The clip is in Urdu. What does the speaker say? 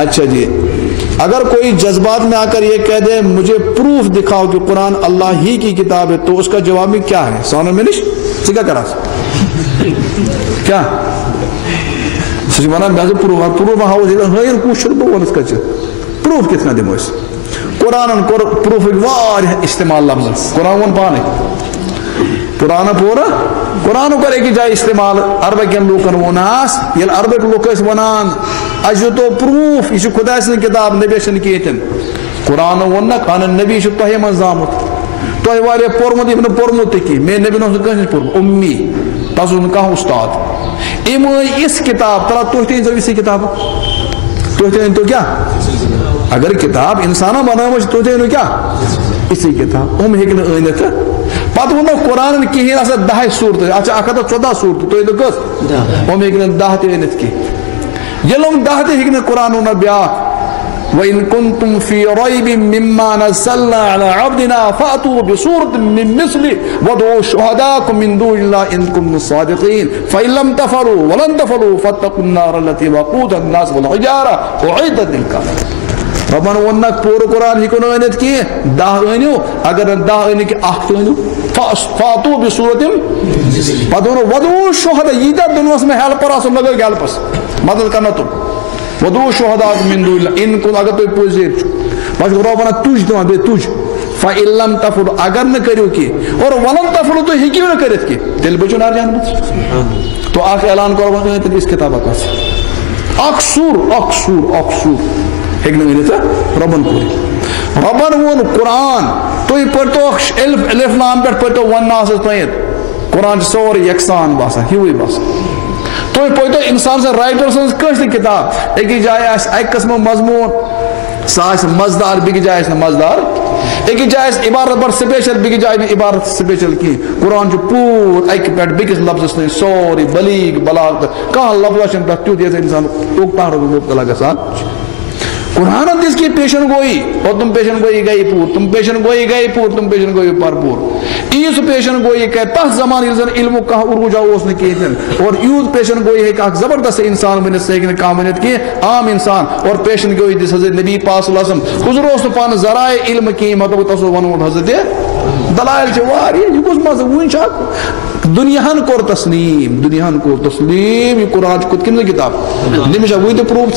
اچھا جی، اگر کوئی جذبات میں آ کر یہ کہہ دے مجھے پروف دکھاؤ کہ قرآن اللہ ہی کی کتاب ہے، تو اس کا جواب میں کیا ہے؟ سونا میں نہیں کیا کرا کیا ونان مے پروف پروف ہاؤن کچھ بہ ونس کچھ پروف کتنا دمو اس قرآن کور پروف واریاہ استعمال لفظ قرآن ون پانے قرآن پورا قرآن کر ایک جائے استعمال عربکین لوکن وناس یل عربک لوک ونان اجو تو پروف یہ خدا سن کتاب نبی سن کیتن قرآن ونک ان نبی تہ من زامت تہ واریاہ پورمت یہ پورمت کی میں نبی نو کس پورمت امی تس کھانا استاد ام اس کتاب تلا تھی تین اسی کتاب تھی تین تو کیا اگر کتاب انسانہ بناو تھی تین کیا اسی کتاب ہیکن انت پتہ ونو قرآن کہین آسا 10 صورت اچھا 114 صورت تھی تو کس ہیکن 10 تہ انت کی یل 10 تہ ہیکن قرآن ون بیا وَإِن كُنتُمْ فِي رَيْبٍ مِّمَّا نَزَّلْنَا عَلَىٰ عَبْدِنَا فَأْتُوا بِسُورَةٍ مِّن مِّثْلِهِ وَادْعُوا شُهَدَاءَكُم مِّن دُونِ اللَّهِ إِن كُنتُمْ صَادِقِينَ فَإِن لَّمْ تَفْعَلُوا وَلَن تَفْعَلُوا فَاتَّقُوا النَّارَ الَّتِي وَقُودُهَا النَّاسُ وَالْحِجَارَةُ أُعِدَّتْ لِلْكَافِرِينَ ربنا ونک پور قرآن ہیکن انت کی 10 انیو اگر 10 ان کی 8 انیو فَأْتُوا بِسُورَةٍ پتہ وَادْعُوا شُهَدَاءَ یہ دنیا میں ہیلپر آسو لگو ہیلپس مدد کرنا تم وَادْعُوا شُهَدَاءَكُم مِّن دُونِ اللَّهِ إِن كُنتُمْ اگر تُہۍ پوزیر چھو بس رب ونان تُج دِوان بیٚیہِ تُج فَإِن لَّمْ تَفْعَلُوا اگر نہ کٔرِو کینٛہہ اور وَلَن تَفْعَلُوا تُہۍ ہیٚکِو نہٕ کٔرِتھ کینٛہہ تیٚلہِ بٔچِو نار جہنمس تو اکھ اعلان کرو اس کتابک اکھ سور ہیٚکہِ نہٕ أنِتھ ربن پوٗرٕ ربن ووٚن قرآن تُہۍ پٔرتو الف لام پٮ۪ٹھ پٔرتو ونناسس تانٮ۪تھ قرآن چھُ سورُے یکسان باسان ہیوٕے باسان تُہۍ پٔرتو انسان سٕنٛز رائٹر سٕنٛز کٲنٛسہِ تہِ کِتاب أکِس جایہِ آسہِ اکہِ قٕسمُک مضموٗن سۄ آسہِ مزٕدار بیٚکِس جایہِ آسہِ نہٕ مزٕدار أکِس جایہِ آسہِ عبارت بڑٕ سپیشل بیٚکِس جایہِ نہٕ عبارت سپیشل کینٛہہ قرآن چھُ پوٗرٕ اکہِ پٮ۪ٹھ بیٚکِس لفظس تانۍ سورُے بلیغ بلاغت کانٛہہ لفظا چھُنہٕ تتھ تیُتھ ییٚتہِ انسان اوٚکتان روزِ مُبتلا گژھان قرآن دِژ کی پیشن گوئی اور تم پیشن گوئی گئی پور تم پیشن گوئی گئی پور تم پیشن گوئی بھرپور ایس پیشن گوئی کہ تس زمان یل زن علم کا عروج اوس نہ کہین اور یوز پیشن گوئی ہے کہ زبردست انسان ونت سے کام ونت کی عام انسان اور پیشن گوئی دس حضرت نبی پاک صلی اللہ علیہ وسلم حضور اس پان ذرائع علم کی مطلب تسو ونو حضرت دلائل چھ واریاہ یہ کس مز ون چھ دنیاہن کور تسلیم یہ قرآن کت کم کتاب نمش وہ تو پروف